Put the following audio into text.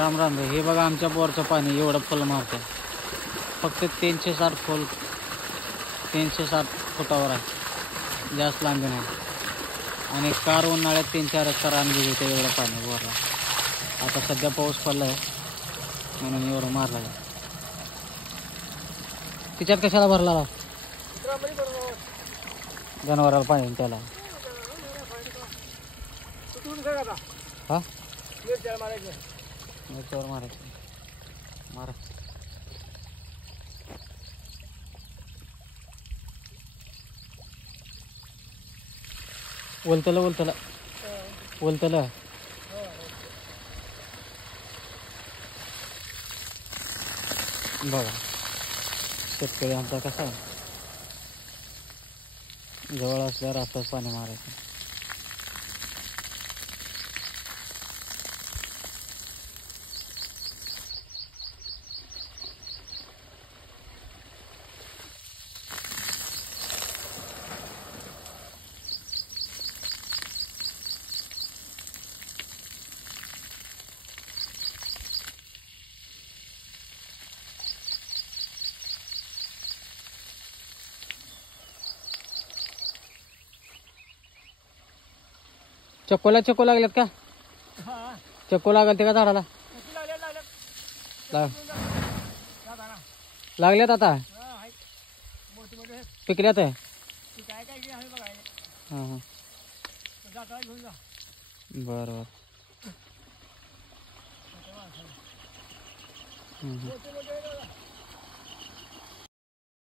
राम राम भाई, हे बघा आमच्या बोरचं पाणी एवढं फुल मारतं. फक्त 360 फुल 360 फुटावर आहे, जास्त लांबी नाही. आणि कार उन्हाळ्यात 3-4 एकर आणली होते एवढं पाणी बोरला. आता सध्या पाऊस पडला आहे म्हणून एवढं मारलं आहे. तिच्यात कशाला भरला जनावराला पाणी त्याला? हा मिरच्यावर मारायचं मारा. ओलतलं ओलतलं ओलतलं. बघा शेतकरी आमचा कसा आहे, जवळ असल्यावर असंच पाणी मारायचं. चक्को लागल्यात का? चक्को लागल ते का झाडाला? लागल्यात आता पिकल्यात आहे. हां हां बरं बरं.